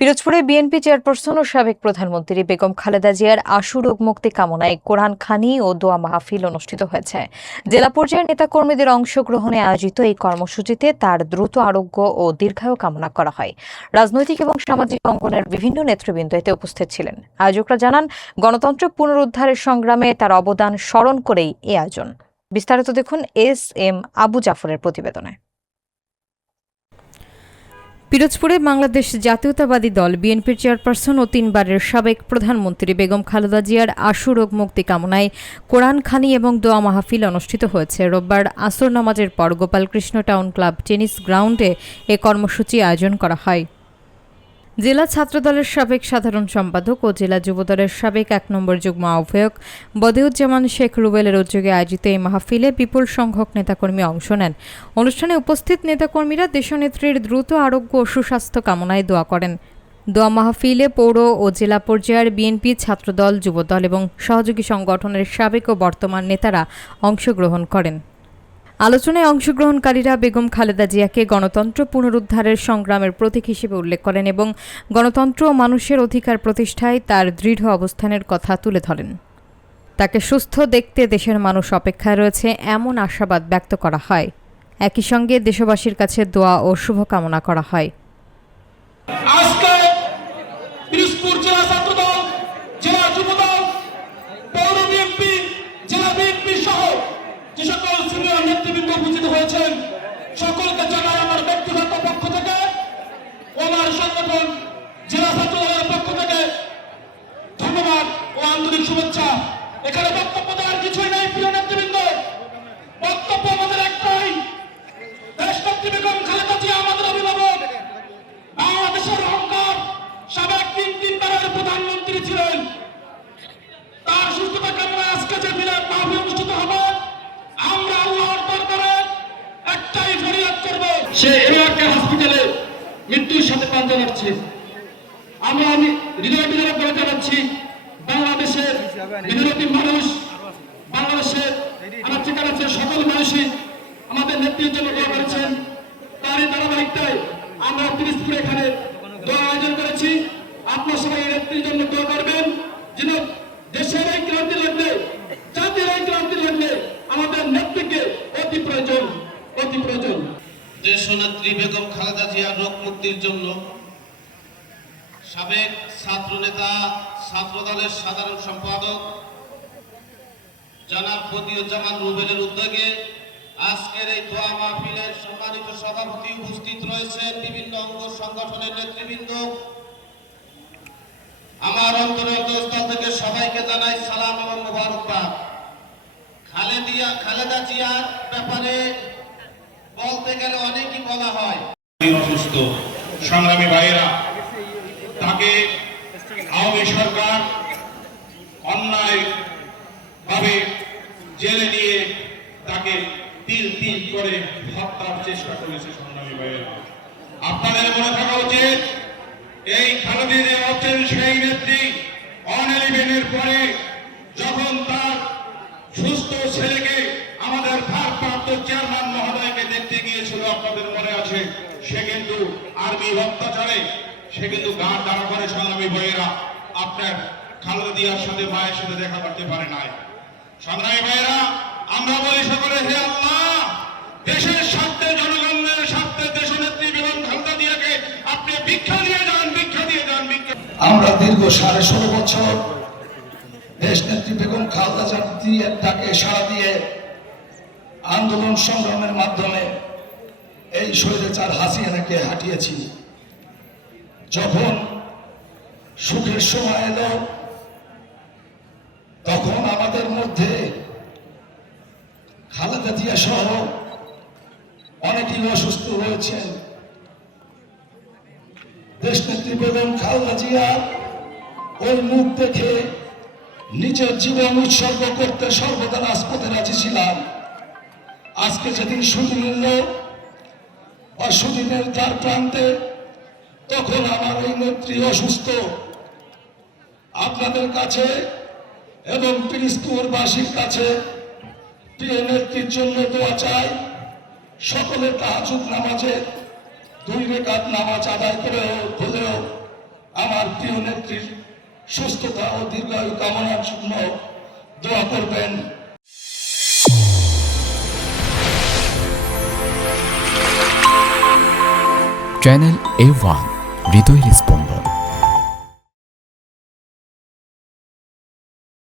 পিরোজপুরে BNP chairperson ও সাবেক প্রধানমন্ত্রী বেগম খালেদা জিয়ার আশু রোগ মুক্তি কামনায় কোরআনখানি ও দোয়া মাহফিল অনুষ্ঠিত হয়েছে। জেলা পর্যায়ের নেতাকর্মীদের অংশগ্রহণে আয়োজিত এই কর্মসূচিতে তার দ্রুত আরোগ্য ও দীর্ঘায়ু কামনা করা হয়। রাজনৈতিক এবং সামাজিক অঙ্গনের বিভিন্ন নেতৃবৃন্দ এতে উপস্থিত ছিলেন। আয়োজকরা জানান, গণতন্ত্র পুনরুদ্ধারের সংগ্রামে তার অবদান স্মরণ করেই এই আয়োজন। বিস্তারিত দেখুন এস.এম. আবু জাফরের প্রতিবেদনে। পিরোজপুরে বাংলাদেশ জাতীয়তাবাদী দল বিএনপির চেয়ারপারসন ও 3 বারের সাবেক প্রধানমন্ত্রী বেগম খালেদা জিয়ার আশু রোগ মুক্তি কামনায় কোরআনখানি এবং দোয়া মাহফিল অনুষ্ঠিত হয়েছে। রোববার আসর নামাজের পর গোপালকৃষ্ণ টাউন ক্লাব টেনিস গ্রাউন্ডে এ কর্মসূচি আয়োজন করা হয়। জেলা ছাত্রদলের সাবেক সাধারণ সম্পাদক ও জেলা যুবদলের সাবেক 1 নম্বর যুগ্ম আহ্বায়ক বদিউজ্জামান শেখ রুবেলের উদ্যোগে আয়োজিত এই মাহফিলে বিপুল সংখ্যক নেতাকর্মী অংশ নেন। অনুষ্ঠানে উপস্থিত নেতাকর্মীরা দেশনেত্রীর দ্রুত আরোগ্য ও সুস্বাস্থ্য কামনায় দোয়া করেন। দোয়া মাহফিলে পৌর ও জেলা পর্যায়ের বিএনপি, ছাত্রদল, যুবদল এবং সহযোগী সংগঠনের সাবেক ও বর্তমান নেতারা অংশগ্রহণ করেন। আলোচনায় অংশগ্রহণকারীরা বেগম খালেদা জিয়াকে গণতন্ত্র পুনরুদ্ধারের সংগ্রামের প্রতীক হিসেবে উল্লেখ করেন এবং গণতন্ত্র ও মানুষের অধিকার প্রতিষ্ঠায় তার দৃঢ় অবস্থানের কথা তুলে ধরেন। তাকে সুস্থ দেখতে দেশের মানুষ অপেক্ষায় রয়েছে এমন আশাবাদ ব্যক্ত করা হয়। একই সঙ্গে দেশবাসীর কাছে দোয়া ও শুভকামনা করা হয়। আজকে পিরোজপুর জেলা ছাত্রদল, জেলা যুবদল, পৌর বিএনপি, জেলা বিএনপি সহ যে সকল সিনিয়র নেতৃবৃন্দ উপস্থিত হয়েছেন, সকলকে জানাই আমার ব্যক্তিগত পক্ষ থেকে, আমার সংগঠন জেলা ছাত্রদলের পক্ষ থেকে ধন্যবাদ ও আন্তরিক শুভেচ্ছা। এখানে বক্তব্য দেওয়ার কিছুই নেই প্রিয় নেতৃবৃন্দ, বক্তব্য আমাদের একটাই, দেশনেত্রী বেগম খালেদা জিয়া আমাদের অভিভাবক, বাংলাদেশের অহংকার, সাবেক 3 বারের প্রধানমন্ত্রী ছিলেন। তার সুস্থতা কামনায় আজকে যে মিলাদ মাহফিল অনুষ্ঠিত হবে, আমরা আল্লাহর দরবারে একটাই ফরিয়াদ করব, সে এমআরকে হসপিটালে মৃত্যুর সাথে প্রাণ জানাচ্ছে। আমি হৃদয় বিদারক করে জানাচ্ছি বাংলাদেশের বিরোধী মানুষ, বাংলাদেশের আমার ঠিকানা আছে সকল মানুষই আমাদের নেত্রীর জন্য দোয়া করেছেন। তারই ধারাবাহিকতায় আমরা পিরোজপুরে এখানে দোয়া আয়োজন করেছি। আপনার সবাই এই নেত্রীর জন্য দোয়া করবেন, যেন দেশের এই ক্রান্তি লগ্নে, জাতির এই ক্রান্তি লগ্নে আমাদের নেত্রীকে অতি প্রয়োজন, অতি প্রয়োজন। দেশনেত্রী বেগম খালেদা জিয়ার রোগ মুক্তির জন্য সাবেক ছাত্রনেতা, ছাত্রদলের সাধারণ সম্পাদক জনাব বদিউজ্জামান রুবেলের উদ্যোগে আজকের এই দোয়া মাহফিলের সম্মানিত সভাপতি উপস্থিত রয়েছেন, বিভিন্ন অঙ্গ সংগঠনের নেতৃবৃন্দ। আমার অন্তরস্থল থেকে সবাইকে জানাই সালাম এবং মোবারকবাদ। খালেদা জিয়ার ব্যাপারে বলতে গেলে অনেকই বলা হয়। অসুস্থ সংগ্রামী ভাইয়েরা, তাকে আওয়ামী সরকার অন্যায় ভাবে জেলে নিয়ে তাকে তিল তিল করে হত্যার চেষ্টা করেছে। সংগ্রামী ভাইয়েরা, আপনাদের মনে থাকা উচিত, এই খালেদা জিয়া হচ্ছেন সেই নেত্রী অন-11-এর পরে যখন তার সুস্থ ছেলেকে আমাদের ভারপ্রাপ্ত চেয়ারম্যান মহোদয়কে দেখতে গিয়েছিল, আপনাদের মনে আছে, সে কিন্তু আর্মি অত্যাচারে সে কিন্তু গা দাঁড়া করে। সংগ্রামী ভাইয়েরা, আপনার খালেদা জিয়ার সাথে মায়ের সাথে দেখা করতে পারে নাই। সংগ্রামী ভাইয়েরা, আমরা বলি সকলে, হে আল্লাহ, দেশের স্বার্থে, জনগণের স্বার্থে দেশনেত্রী বেগম খালেদা জিয়াকে আপনি ভিক্ষা দিয়ে যান, ভিক্ষা দিয়ে যান, ভিক্ষা। আমরা দীর্ঘ 16.5 বছর দেশনেত্রী বেগম খালেদা জিয়ার ডাকে সাড়া দিয়ে আন্দোলন সংগ্রামের মাধ্যমে এই স্বৈরাচার হাসিনাকে হাঁটিয়েছি। যখন সুখের সময় এলো, তখন আমাদের মধ্যে খালেদা জিয়া সহ অনেকেই অসুস্থ রয়েছেন। দেশনেত্রী বেগম খালেদা জিয়া ওই মুখ দেখে নিজের জীবন উৎসর্গ করতে সর্বদা রাজপথে রাজি ছিলাম। আজকে যেদিন সুদিন এলো বা সুদিনের দ্বার প্রান্তে, তখন আমার এই নেত্রী অসুস্থ। আপনাদের কাছে এবং পিরোজপুরবাসীর কাছে প্রিয় নেত্রীর জন্য দোয়া চাই। সকলে তাহাজ্জুদ নামাজে 2 রাকাত নামাজ আদায় করে হলেও প্রিয় নেত্রীর সুস্থতা ও দীর্ঘায়ু কামনার জন্য দোয়া করবেন। চ্যানেল A1 হৃদয়ের স্পন্দন।